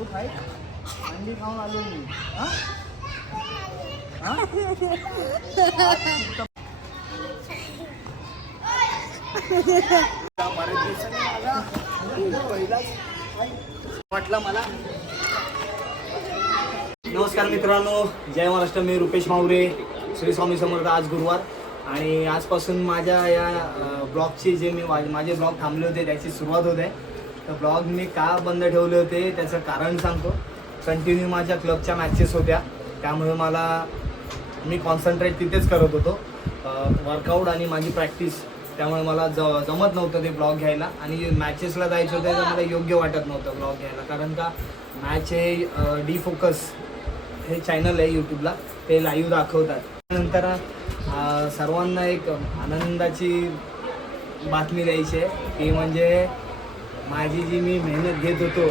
तो खाई अंडी खाऊन आलो मी. वाटलं मला. नमस्कार मित्रांनो, जय महाराष्ट्र. मी रुपेश मावरे. श्री स्वामी समर्थ. आज गुरुवार आणि आजपासून माझ्या या ब्लॉगची जे मी माझे ब्लॉग थांबले होते त्याची सुरुवात होते. तर ब्लॉग मी का बंद ठेवले होते त्याचं कारण सांगतो. कंटिन्यू माझ्या क्लबच्या मॅचेस होत्या, त्यामुळे मी कॉन्सन्ट्रेट तिथेच करत होतो, वर्कआउट आणि माझी प्रॅक्टिस. त्यामुळे मला जमत नव्हतं ते ब्लॉग घ्यायला आणि मॅचेसला जायचं होतं तर मला योग्य वाटत नव्हतं ब्लॉग घ्यायला. कारण का मॅच हे डी फोकस हे चॅनल आहे यूट्यूबला, ते लाईव्ह दाखवतात. त्यानंतर सर्वांना एक आनंदाची बातमी द्यायची आहे की म्हणजे माझी जी मी मेहनत घेत होतो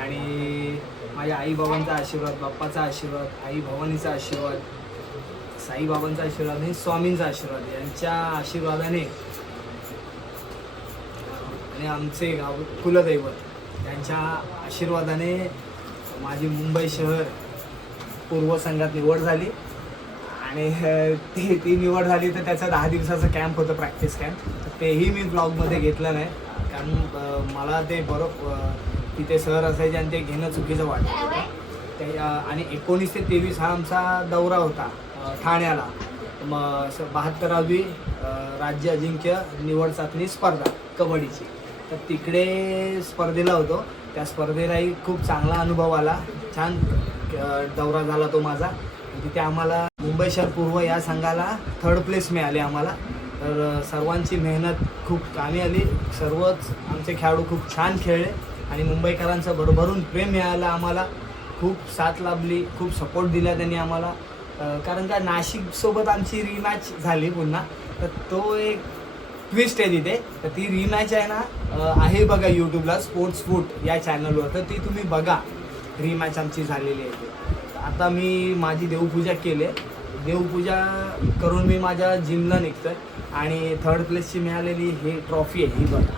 आणि माझ्या आईबाबांचा आशीर्वाद, बाप्पाचा आशीर्वाद, आई भवानीचा आशीर्वाद, साईबाबांचा आशीर्वाद आणि स्वामींचा आशीर्वाद, यांच्या आशीर्वादाने आणि आमचे गाव कुलदैवत यांच्या आशीर्वादाने माझी मुंबई शहर पूर्व संघात निवड झाली. आणि ती निवड झाली तर त्याचा 10 दिवसाचा कॅम्प होतं, प्रॅक्टिस कॅम्प. तेही मी ब्लॉगमध्ये घेतलं नाही कारण मला ते तिथे सर असायचे आणि ते घेणं चुकीचं वाटत होतं. ते आणि 19 ते 23 हा आमचा दौरा होता ठाण्याला. 72वी राज्य अजिंक्य निवड चाचणी स्पर्धा कबड्डीची. तर तिकडे स्पर्धेला होतो. त्या स्पर्धेलाही खूप चांगला अनुभव आला, छान दौरा झाला तो माझा. तिथे आम्हाला मुंबई शहर पूर्व या संघाला 3rd प्लेस मिळाली आम्हाला. तर सर्वांची मेहनत खूप कामी आली. सर्वच आमचे खेळाडू खूप छान खेळले आणि मुंबईकरांचं भरभरून प्रेम मिळालं आम्हाला. खूप साथ लाभली, खूप सपोर्ट दिला त्यांनी आम्हाला. कारण का नाशिकसोबत आमची रीमॅच झाली पुन्हा, तर तो एक ट्विस्ट आहे तिथे. तर ती रीमॅच आहे ना, आहे बघा यूट्यूबला, स्पोर्ट्स फूट या चॅनलवर. तर ती तुम्ही बघा, रीमॅच आमची झालेली आहे. आता मी माझी देवपूजा केली. देवपूजा करून मी माझ्या जिमला निघतो आणि 3rd प्लेसची मिळालेली ही ट्रॉफी आहे, ही बघा.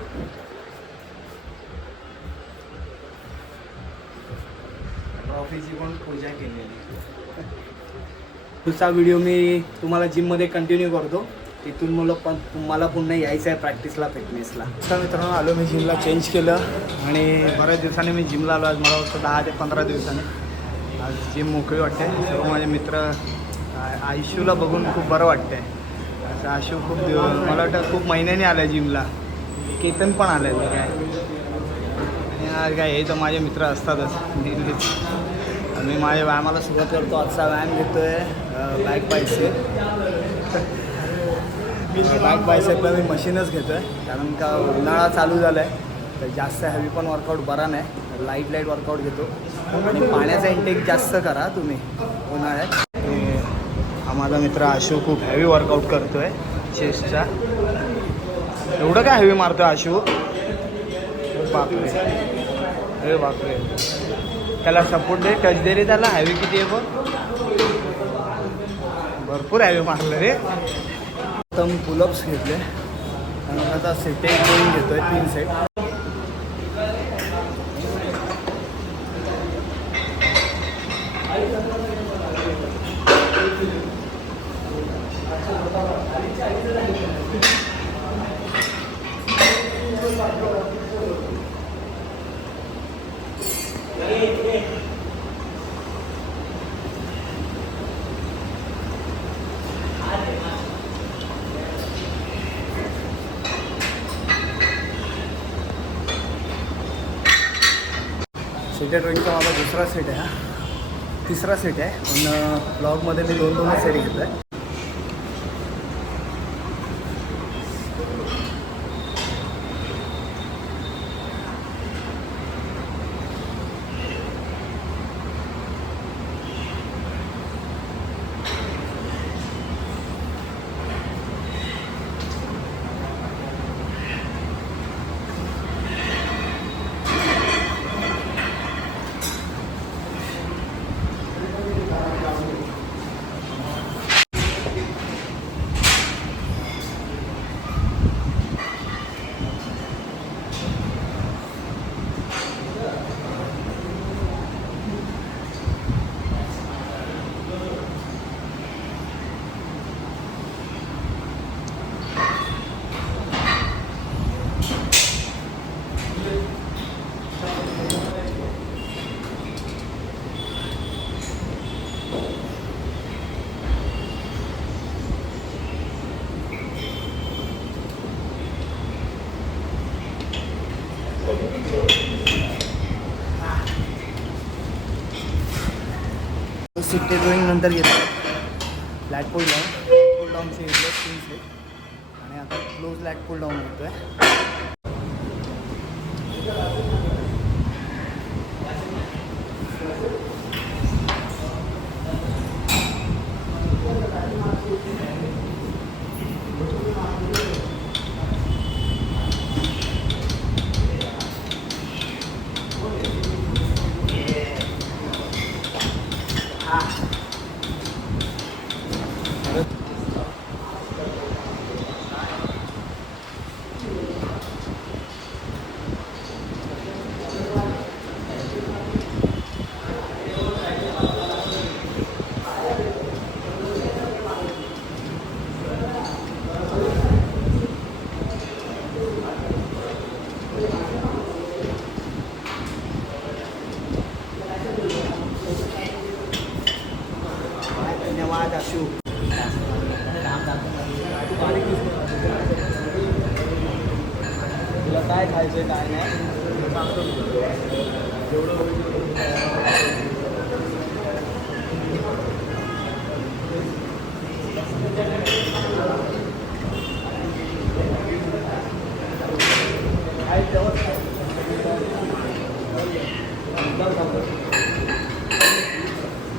ट्रॉफीची पण पूजा केलेली. पुढचा व्हिडिओ मी तुम्हाला जिममध्ये कंटिन्यू करतो. तिथून मला पुन्हा यायचं आहे प्रॅक्टिसला, फिटनेसला. तर मित्रांनो, आलो मी जिमला, चेंज केलं आणि बऱ्याच दिवसांनी मी जिमला आलो. आज मला वाटतं 10 ते 15 दिवसांनी आज जिम मोकळी वाटते. सर्व माझे मित्र, आयुष्यूला बघून खूप बरं वाटतंय. असं आशू खूप मला वाटतं खूप महिन्याने आलं आहे जिमला. केतन पण आलं आहे काय. आणि आज काय, हे तर माझे मित्र असतातच नेहमीच. मी माझ्या व्यायामाला सुरुवात करतो. आजचा व्यायाम घेतो आहे बॅक बायसेप. बॅक बायसेपला मी मशीनच घेतो आहे कारण का उन्हाळा चालू झाला आहे, तर जास्त हेवी पण वर्कआउट बरा नाही. लाईट वर्कआउट घेतो आणि पाण्याचा इंटेक जास्त करा तुम्ही उन्हाळ्यात. हा माझा मित्र आशू खूप हेवी वर्कआउट करतो आहे चेस्टचा. एवढं काय हेवी मारतो आहे आशू, बापरे. अरे बापरे, त्याला सपोर्ट दे, टच दे रे त्याला. हेवी किती आहे बघ, भरपूर हेवी मारलं रे. तर मी पुलअप्स घेतले आणि आता सेट करून घेतो आहे 3 सेट. सेट ट्रेनिंगचा माझा दुसरा सेट आहे, हा 3रा सेट आहे. पण ब्लॉगमध्ये मी 2-2 सेट घेतो आहे. सीट टेबलिंग नंतर घेतो लॅट पुल डाऊनचे घेतले 3 सेट आणि आता क्लोज लॅट पुल डाऊन होतो आहे. धन्यवाद आशू. तुला काय खायचं आहे काय नाही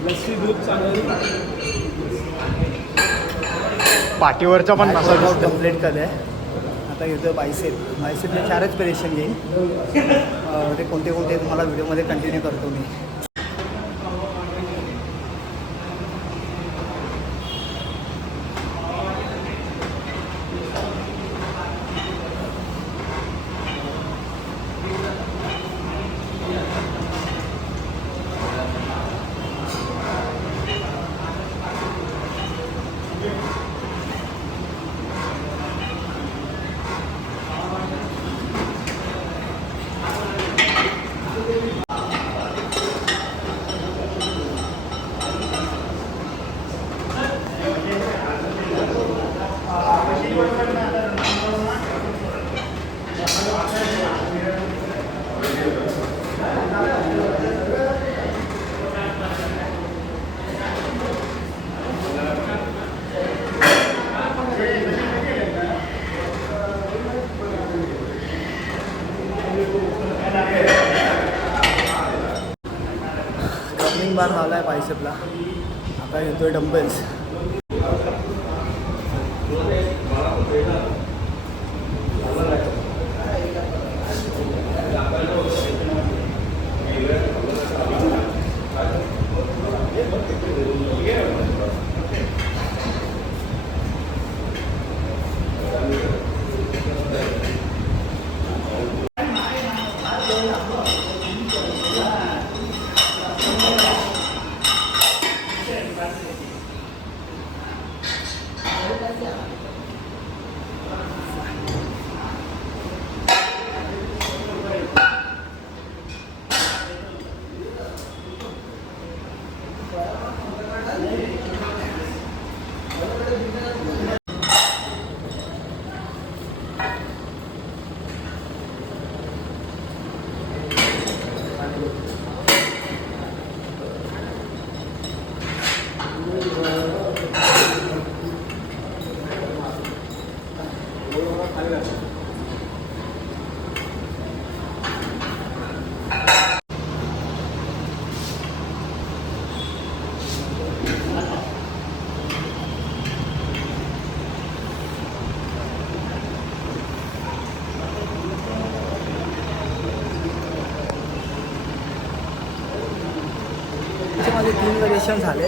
लस्सी दूध चांगलं. पाठीवरचा पण मसाला कंप्लीट केलं आहे. आता घेतो बायसेपचे 4च व्हेरिएशन घेईन. ते कोणते कोणते तुम्हाला व्हिडिओमध्ये कंटिन्यू करतो मी. बार झाला आहे बायसेपला. आता घेतोय डंबेल्स. माझे 3 व्हेरिएशन झाले.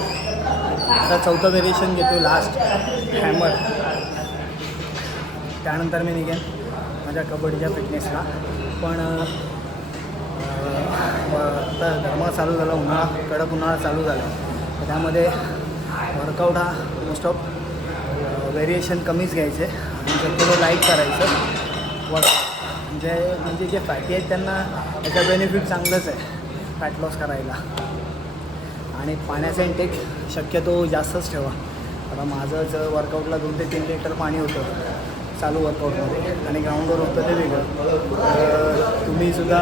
आता 4थं व्हेरिएशन घेतो लास्ट हॅमर. त्यानंतर मी निघेन माझ्या कबड्डीच्या फिटनेसला. पण आता गरमा चालू झाला, उन्हाळा कडक उन्हाळा चालू झाला. तर त्यामध्ये वर्कआउट हा मोस्ट ऑफ व्हेरिएशन कमीच घ्यायचे आणि शक्यतो लाईट करायचं वर्कआउट. म्हणजे जे फॅटी आहेत त्यांना याचा बेनिफिट चांगलंच आहे फॅट लॉस करायला. आणि पाण्याचा इंटेक शक्यतो जास्तच ठेवा. आता माझंच वर्कआउटला 2 ते 3 लिटर पाणी होतं चालू वर्कआउटमध्ये आणि ग्राउंडवर होतं ते वेगळं. तुम्हीसुद्धा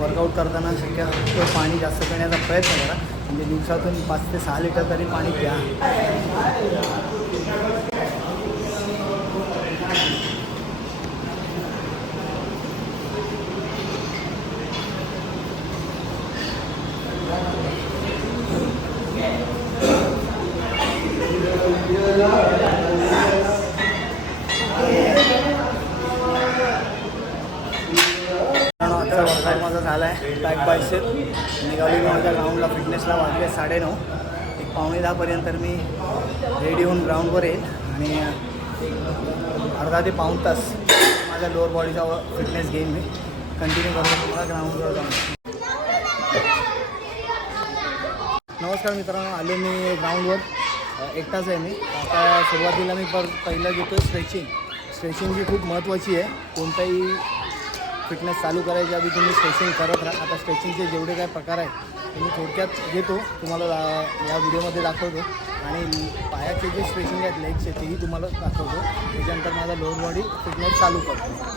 वर्कआउट करताना शक्यतो पाणी जास्त पिण्याचा प्रयत्न करा. म्हणजे दिवसातून 5 ते 6 लिटर तरी पाणी प्या. आता वर्कआउट माझा झाला आहे. बॅक बायसेप निघाली मी माझ्या ग्राउंडला. फिटनेसला वाजले 9:30. एक 9:45पर्यंत मी रेडी होऊन ग्राउंडवर येईल आणि अर्धा ते पाऊण तास माझ्या लोअर बॉडीचा फिटनेस घेईन. मी कंटिन्यू करतो तुम्हाला ग्राउंडवर जाऊन. नमस्कार मित्रांनो, आलो मी ग्राउंडवर. एकटाच आहे मी. आता सुरुवातीला मी पहिलं घेतो स्ट्रेचिंग. स्ट्रेचिंग ही खूप महत्त्वाची आहे. कोणताही फिटनेस चालू करायच्या आधी तुम्ही स्ट्रेचिंग करत राहा. आता स्ट्रेचिंगचे जेवढे काय प्रकार आहेत ते मी थोडक्यात घेतो, तुम्हाला या व्हिडिओमध्ये दाखवतो. आणि पायाचे जे स्ट्रेचिंग आहेत लेगचे तेही तुम्हाला दाखवतो. त्याच्यानंतर माझा लोअर बॉडी फिटनेस चालू करतो.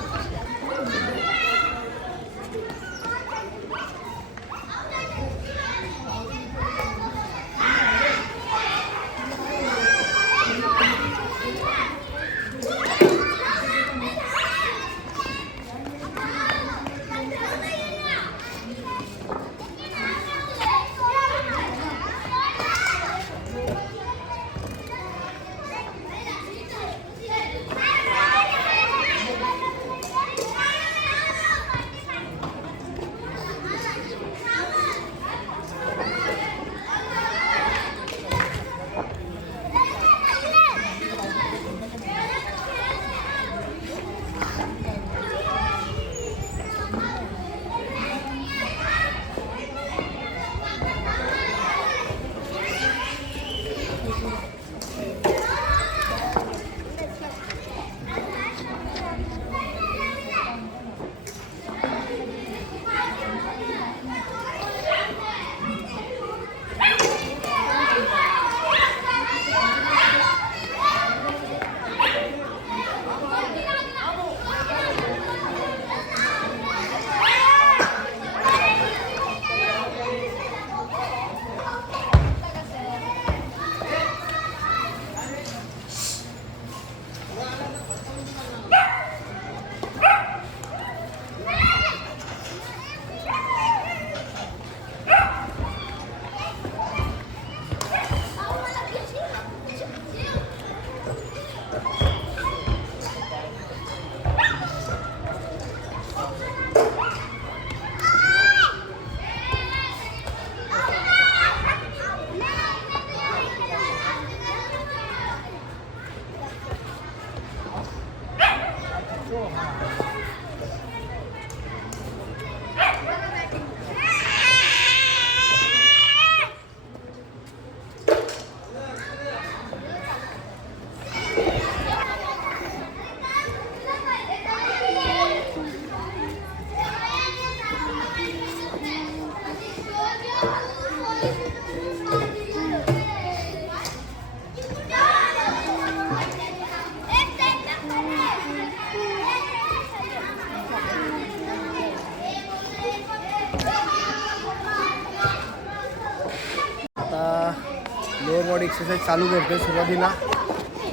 लोअर बॉडी एक्सरसाइज चालू करते. सुरुवातीला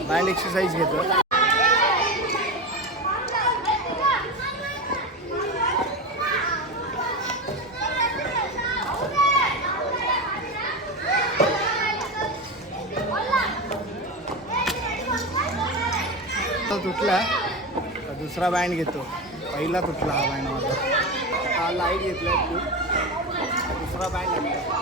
बँड एक्सरसाइज घेतो. तुटला दुसरा बँड घेतो. पहिला तुटला हा बँड माझा. हा लाईट घेतला दुसरा बँड घेतला.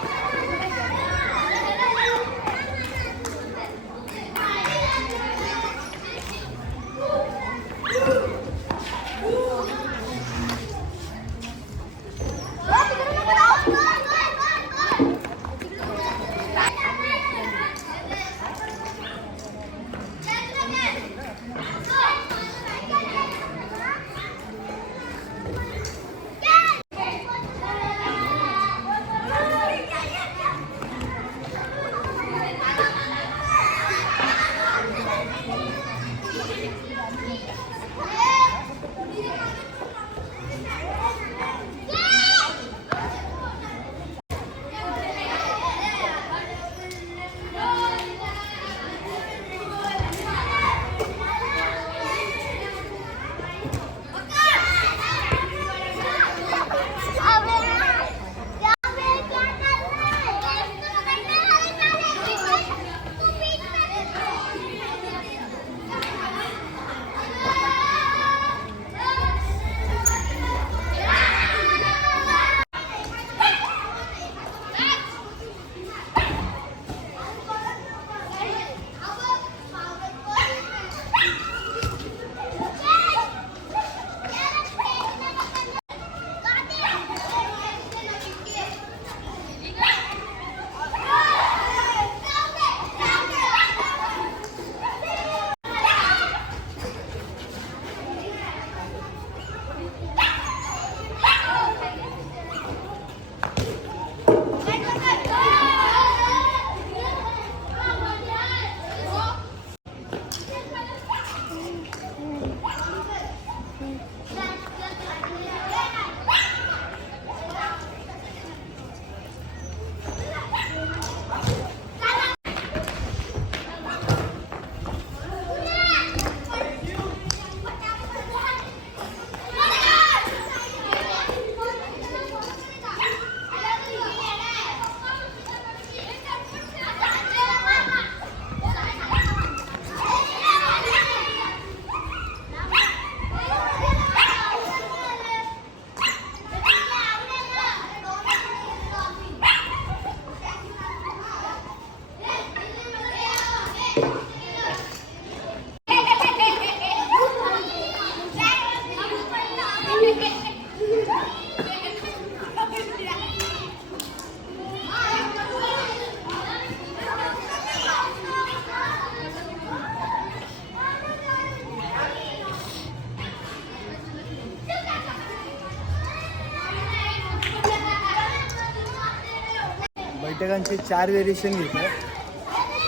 बैठकांचे 4 व्हेरिएशन घेतो आहे.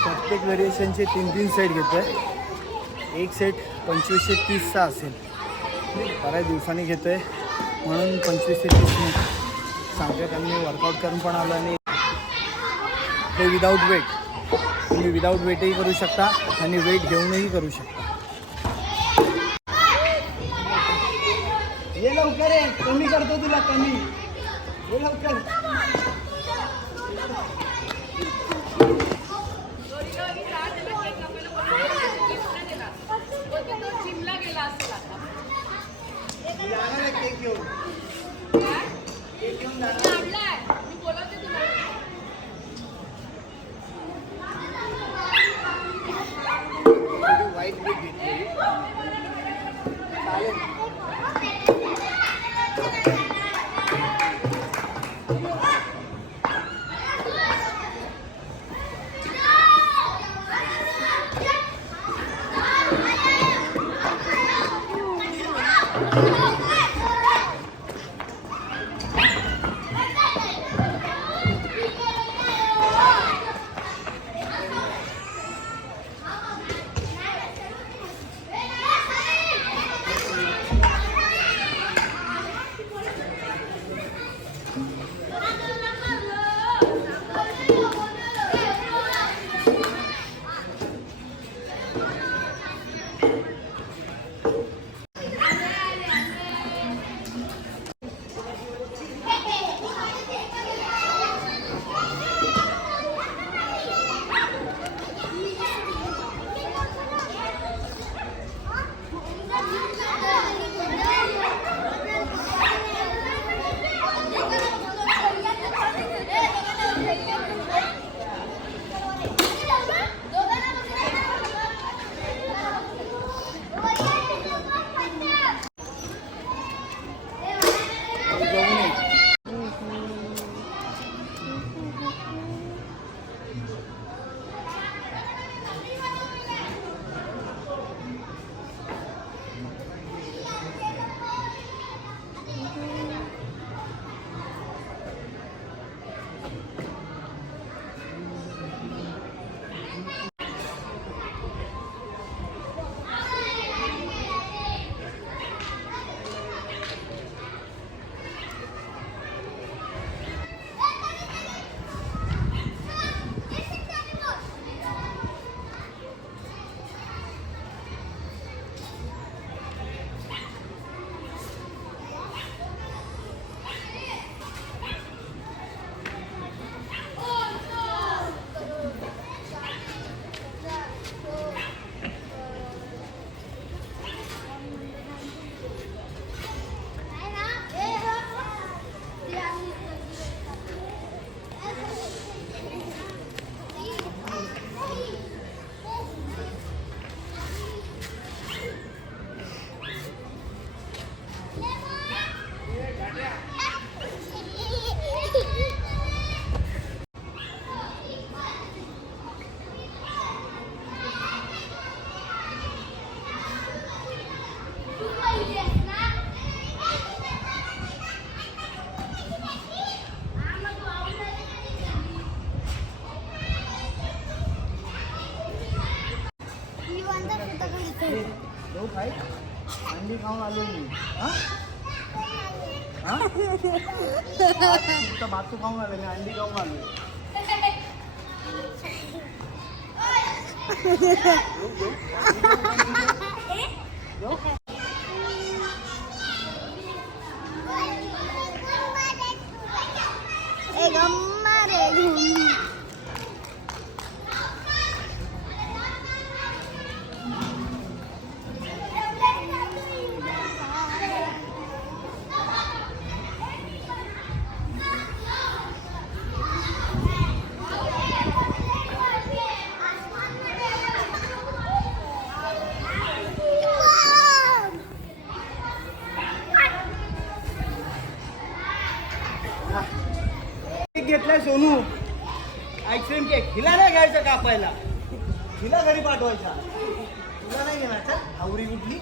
प्रत्येक व्हेरिएशनचे 3-3 सेट घेतो आहे. एक सेट 2530चा असेल. बऱ्याच दिवसांनी घेतो आहे म्हणून 25 ते 30 मिनिट सांगतो. त्यांनी वर्कआउट करून पण आलं आणि हे विदाऊट वेट. तुम्ही विदाऊट वेटही करू शकता आणि वेट घेऊनही करू शकता. ये लवकर आहे, कमी करतो तुला कमी. ये लवकर. केक घेऊन वाईट केक घेतली चालेल. भाई अंडी खाऊन आलो मी. भातू खाऊन आले मी, अंडी खाऊन आलो. घेतलाय सोनू आईस्क्रीम केक. हिला नाही घ्यायचं कापायला, हिला घरी पाठवायचा. तुला नाही घेणार. हावरी कुठली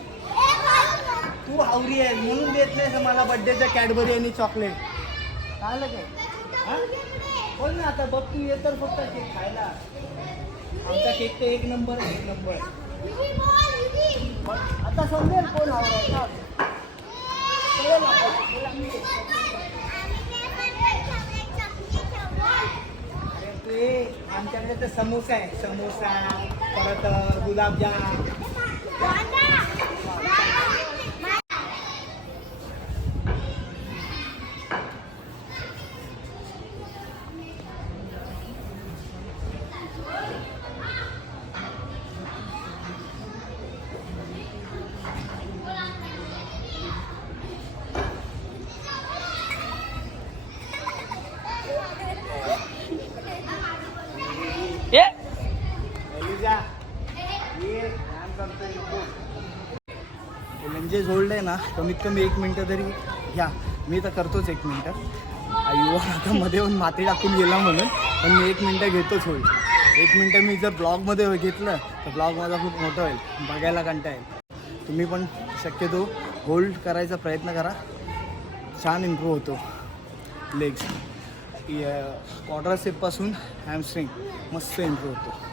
तू? हावरी आहे म्हणून देत नाही मला बर्थडेचं कॅडबरी आणि चॉकलेट. काय काय बोल ना आता बघ तू ये तर फक्त केक खायला. आमचा केक तर एक नंबर. आता समजेल कोण आवडता. अरे तू आमच्याकडे तर समोसा आहे. समोसा परत गुलाबजाम. लंजेस होल्ड आहे ना कमीत कमी 1 मिनटं तरी घ्या. मी तर करतोच 1 मिनटं. युवा आता मध्ये येऊन माती टाकून गेला म्हणून पण मी 1 मिनटं घेतोच होल्ड. 1 मिनटं मी जर ब्लॉगमध्ये घेतलं तर ब्लॉग माझा खूप मोठा होईल, बघायला कंटाळा येईल. तुम्ही पण शक्यतो होल्ड करायचा प्रयत्न करा. छान इम्प्रूव्ह होतो लेग्स. क्वाड्रासेपपासून हॅमस्ट्रिंग मस्त इम्प्रूव्ह होतो.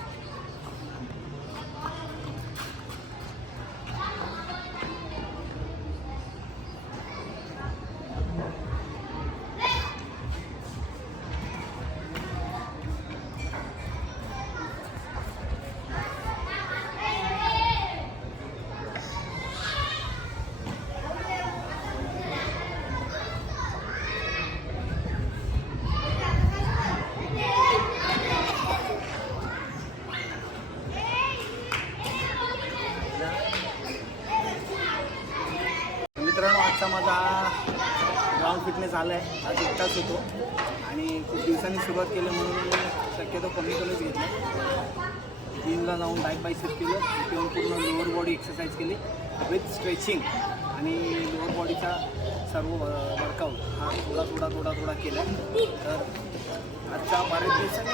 मित्रांनो, आजचा माझा ग्राउंड फिटनेस आला आहे. आज एकटाच होतो आणि खूप दिवसांनी सुरुवात केली म्हणून शक्यतो कमीच घेतलं. जिमला जाऊन बायसेप केलं, तेव्हा पूर्ण लोअर बॉडी एक्सरसाइज केली विथ स्ट्रेचिंग आणि लोअर बॉडीचा सर्व वर्कआउट हा थोडा केला. तर आजचा बऱ्याच दिवसांनी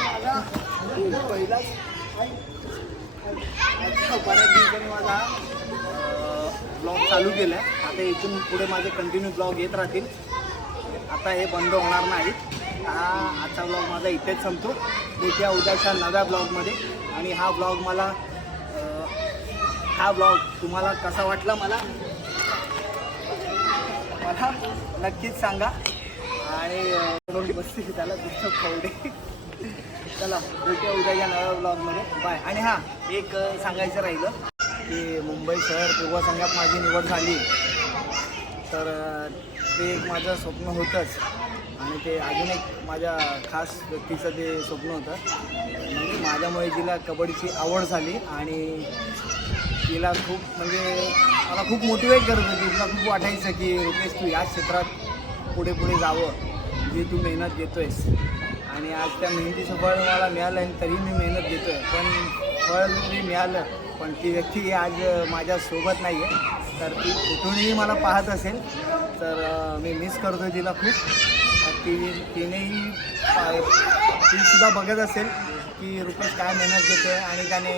माझा ब्लॉग चालू केला आहे. आता इथून पुढे माझे कंटिन्यू ब्लॉग येत राहतील. आता हे बंद होणार नाही. आजचा ब्लॉग माझा इथेच संपतो. भेटूया उद्याच्या नव्या ब्लॉगमध्ये. आणि हा ब्लॉग तुम्हाला कसा वाटला मला नक्कीच सांगा. आणि बसते त्याला दुसरं खावडे. चला भेटूया उद्याच्या नव्या ब्लॉगमध्ये. बाय. आणि हां, एक सांगायचं राहिलं की मुंबई शहर पूर्व संघात माझी निवड झाली तर ते एक माझं स्वप्न होतंच. आणि ते अजून एक माझ्या खास व्यक्तीचं ते स्वप्न होतं. म्हणजे माझ्यामुळे जिला कबड्डीची आवड झाली आणि तिला खूप म्हणजे मला खूप मोटिवेट करत होती. तिला खूप वाटायचं की रुपेश तू या क्षेत्रात पुढे जावं, जे तू मेहनत घेतो आहेस. आणि आज त्या मेहनतीचं फळ मला मिळालं आणि तरी मी मेहनत घेतो आहे. पण फळ मी मिळालं पण ती व्यक्ती आज माझ्यासोबत नाही आहे. तर ती कुठूनही मला पाहत असेल तर मी मिस करतो आहे तिला खूप. तीसुद्धा बघत असेल की रुपेश काय मेहनत घेतो आहे आणि त्याने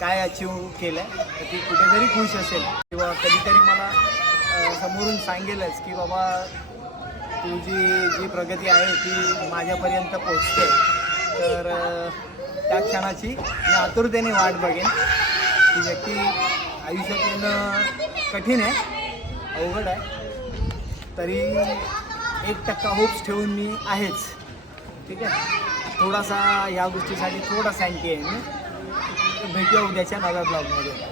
काय अचीव केलं आहे. तर ती कुठेतरी खुश असेल किंवा कधीतरी मला समोरून सांगेलच की बाबा तुझी जी प्रगती आहे ती माझ्यापर्यंत पोचते. तर त्या क्षणाची मी आतुरतेने वाट बघेन. ती व्यक्ती आयुष्यात येणं कठीण आहे, अवघड आहे. तरी 1% होप्स ठेवून मी आहेच. ठीक आहे. थोडासा ह्या गोष्टीसाठी थोडासा अँटी आहे मी. भेटूया उद्याच्या नव्या ब्लॉगमध्ये.